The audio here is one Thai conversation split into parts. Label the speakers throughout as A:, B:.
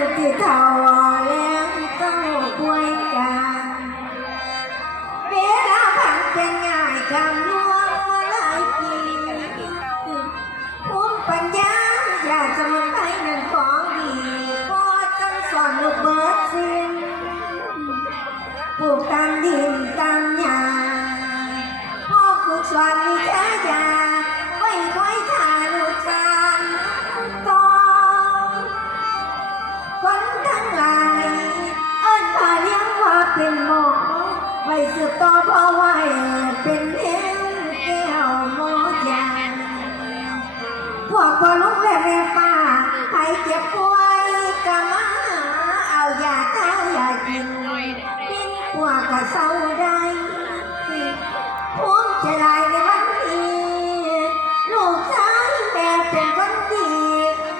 A: từ thầu lên câu quay cả bé đã phản trên ngài cầm mua lại chi uống bánh giá và trong tay nên có gì có trong sòn lục bớt xin cuộc tan điền tan nhà hoa cuộc xoan đi trái dài สืบต่อพ่อไว้เป็นเลี้ยแก้วหมอยาพวกคนลุกแม่แม่ป้าใคเจ็บป่วยก็มาเอายาทายาจินกินพวกก็เศร้าได้ภูมิใจลายในวันนี้ลูกชายแม่เป็นคนดี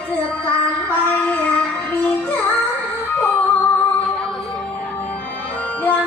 A: สืบการไปมีทั้งพงเรื่อง